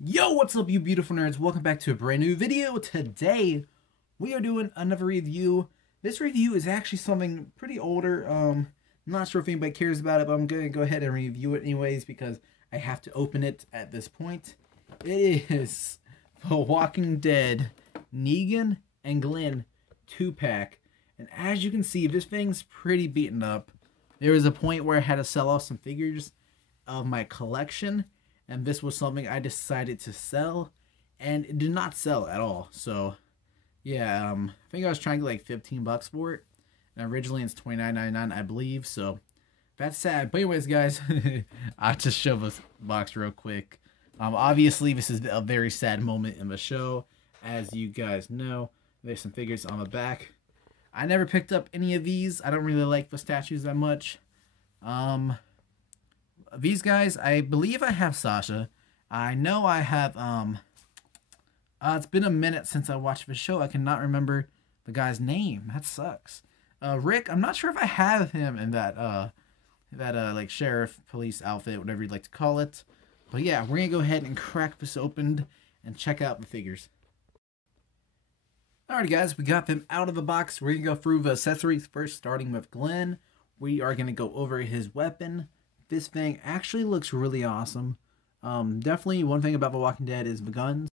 Yo, what's up you beautiful nerds? Welcome back to a brand new video. Today, we are doing another review. This review is actually something pretty older. I'm not sure if anybody cares about it, but I'm gonna go ahead and review it anyways because I have to open it at this point. It is The Walking Dead Negan and Glenn 2-pack. And as you can see, this thing's pretty beaten up. There was a point where I had to sell off some figures of my collection, and this was something I decided to sell, and it did not sell at all. So yeah, I think I was trying to get like 15 bucks for it, and originally it's $29.99 I believe. So that's sad. But anyways guys, I'll just show this box real quick. Obviously this is a very sad moment in the show. As you guys know, there's some figures on the back. I never picked up any of these. I don't really like the statues that much. These guys, I believe I have Sasha. I know I have, it's been a minute since I watched the show. I cannot remember the guy's name. That sucks. Rick, I'm not sure if I have him in that, like sheriff, police outfit, whatever you'd like to call it. But yeah, we're gonna go ahead and crack this open and check out the figures. Alrighty guys, we got them out of the box. We're gonna go through the accessories first, starting with Glenn. We are gonna go over his weapon. This thing actually looks really awesome. Definitely one thing about The Walking Dead is the guns.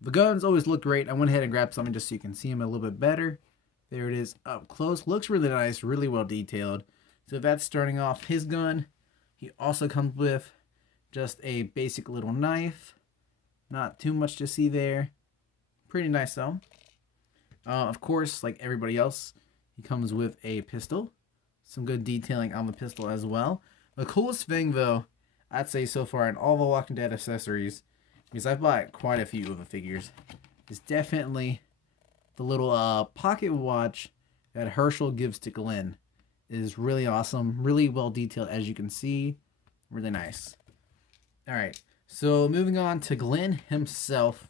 The guns always look great. I went ahead and grabbed something just so you can see them a little bit better. There it is up close. Looks really nice, really well detailed. So that's starting off his gun. He also comes with just a basic little knife. Not too much to see there. Pretty nice though. Of course, like everybody else, he comes with a pistol. Some good detailing on the pistol as well. The coolest thing though, I'd say so far in all the Walking Dead accessories, because I've bought quite a few of the figures, is definitely the little pocket watch that Herschel gives to Glenn. It is really awesome, really well detailed as you can see. Really nice. Alright, so moving on to Glenn himself.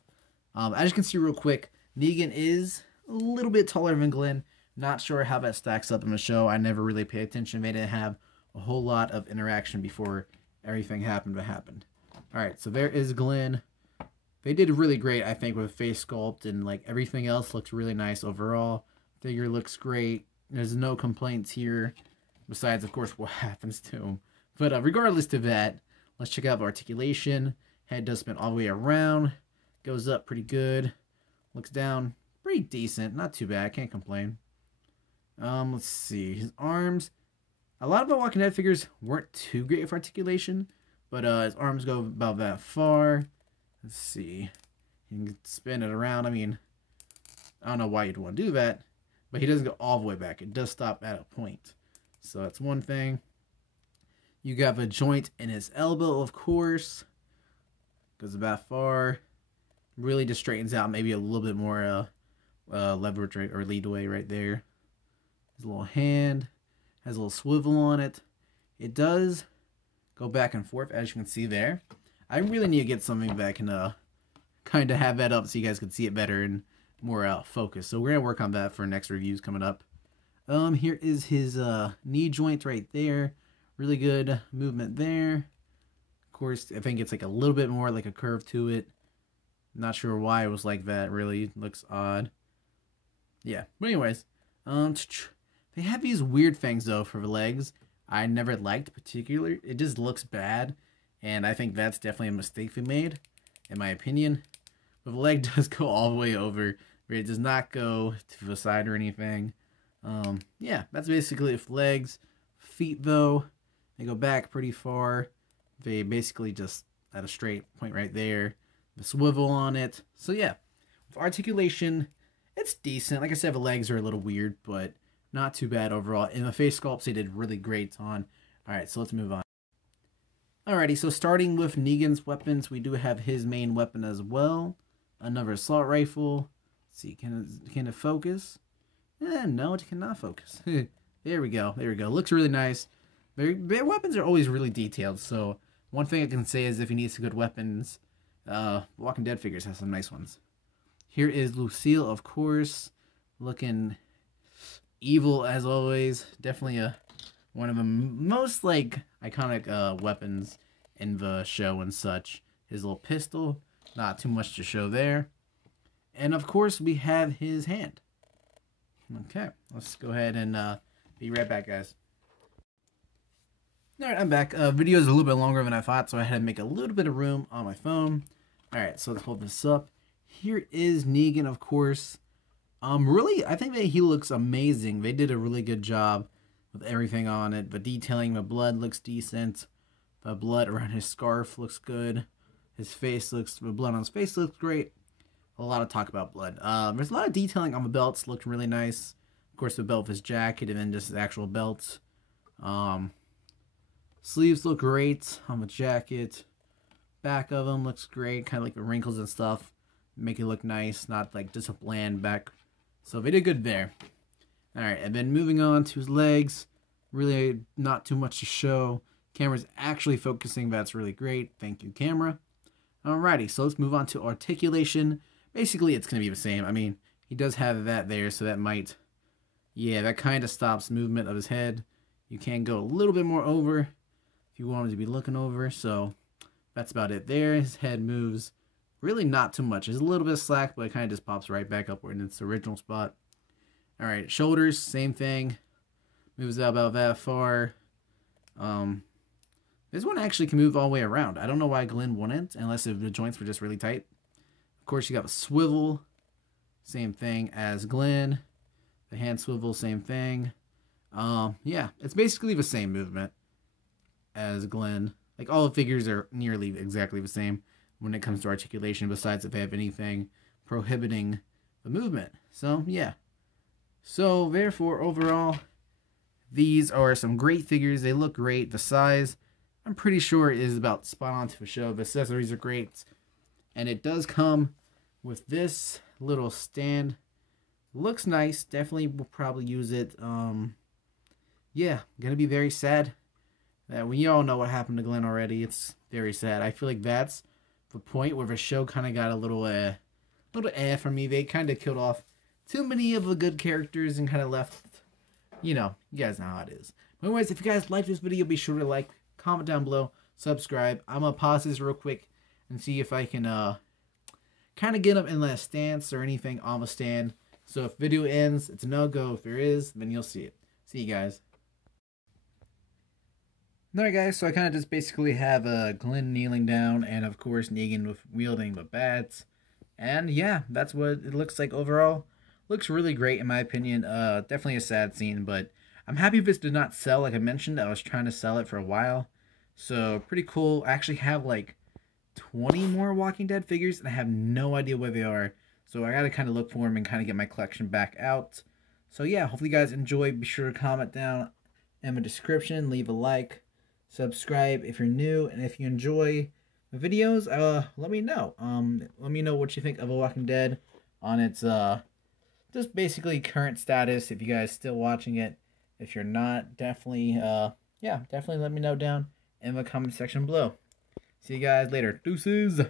As you can see real quick, Negan is a little bit taller than Glenn. Not sure how that stacks up in the show. I never really paid attention. They didn't have a whole lot of interaction before everything happened that happened. Alright, so there is Glenn. They did really great, I think, with face sculpt, and like everything else looks really nice overall. Figure looks great. There's no complaints here, besides, of course, what happens to him. But regardless to that, let's check out the articulation. Head does spin all the way around. Goes up pretty good. Looks down pretty decent. Not too bad. Can't complain. Let's see. His arms. A lot of the Walking Dead figures weren't too great with articulation, but his arms go about that far. Let's see. You can spin it around. I mean, I don't know why you'd want to do that, but he doesn't go all the way back. It does stop at a point. So that's one thing. You got the joint in his elbow, of course. Goes about far. Really just straightens out maybe a little bit more leverage right, or leadway right there. His little hand has a little swivel on it. It does go back and forth, as you can see there. I really need to get something that can kind of have that up so you guys can see it better and more focus. So we're going to work on that for next reviews coming up. Here is his knee joint right there. Really good movement there. Of course, I think it's like a little bit more like a curve to it. Not sure why it was like that, really. Looks odd. Yeah, but anyways. They have these weird things, though, for the legs. I never liked particularly. It just looks bad, and I think that's definitely a mistake they made, in my opinion. But the leg does go all the way over, but it does not go to the side or anything. Yeah, that's basically it for legs. Feet, though, they go back pretty far. They basically just at a straight point right there. The swivel on it. So yeah, with articulation, it's decent. Like I said, the legs are a little weird, but not too bad overall. In the face sculpts, they did really great on. Alright, so let's move on. Alrighty, so starting with Negan's weapons, we do have his main weapon as well. Another assault rifle. Let's see, can it focus? No, it cannot focus. There we go, there we go. Looks really nice. Their weapons are always really detailed, so one thing I can say is if he needs some good weapons, Walking Dead figures have some nice ones. Here is Lucille, of course, looking evil as always. Definitely one of the most like iconic weapons in the show and such. his little pistol. Not too much to show there. And of course, we have his hand. Okay, let's go ahead and be right back, guys. Alright, I'm back. Video is a little bit longer than I thought, so I had to make a little bit of room on my phone. Alright, so let's hold this up. Here is Negan, of course. Really, I think that he looks amazing. They did a really good job with everything on it. The detailing, the blood looks decent. The blood around his scarf looks good. The blood on his face looks great. A lot of talk about blood. There's a lot of detailing on the belts. Looked really nice. Of course, the belt of his jacket and then just his actual belt. Sleeves look great on the jacket. Back of them looks great. Kind of like the wrinkles and stuff. Make it look nice. Not like just a bland back. So they did good there. Alright, and then moving on to his legs. Really not too much to show. Camera's actually focusing. That's really great. Thank you, camera. Alrighty, so let's move on to articulation. Basically, it's going to be the same. I mean, he does have that there, so that might... Yeah, that kind of stops movement of his head. You can go a little bit more over if you want him to be looking over. So that's about it there. His head moves really not too much. There's a little bit of slack, but it kind of just pops right back up in its original spot. Alright, shoulders, same thing. Moves out about that far. This one actually can move all the way around. I don't know why Glenn wouldn't, unless if the joints were just really tight. Of course, you got a swivel. Same thing as Glenn. The hand swivel, same thing. Yeah, it's basically the same movement as Glenn. Like, all the figures are nearly exactly the same when it comes to articulation, besides if they have anything prohibiting the movement. So, yeah. So, therefore, overall, these are some great figures. They look great. The size, I'm pretty sure, is about spot on to the show. The accessories are great. And it does come with this little stand. Looks nice. Definitely will probably use it. Yeah, gonna be very sad. We all know what happened to Glenn already. It's very sad. I feel like that's the point where the show kind of got a little for me. They kind of killed off too many of the good characters and kind of left, you know, you guys know how it is. But anyways, if you guys like this video, be sure to like, comment down below, subscribe. I'm gonna pause this real quick and see if I can kind of get them in that stance or anything on the stand. So if video ends, it's a no-go. If there is, then you'll see it. See you guys. Alright guys, so I kind of just basically have Glenn kneeling down and of course Negan with wielding the bats. And yeah, that's what it looks like overall. Looks really great in my opinion. Definitely a sad scene, but I'm happy this did not sell. Like I mentioned, I was trying to sell it for a while. So pretty cool. I actually have like 20 more Walking Dead figures and I have no idea where they are. So I gotta kind of look for them and kind of get my collection back out. So yeah, hopefully you guys enjoy. Be sure to comment down in the description, leave a like, subscribe if you're new, and if you enjoy the videos, let me know. Let me know what you think of The Walking Dead on its just basically current status. If you guys still watching it, if you're not, definitely yeah, definitely let me know down in the comment section below. See you guys later. Deuces.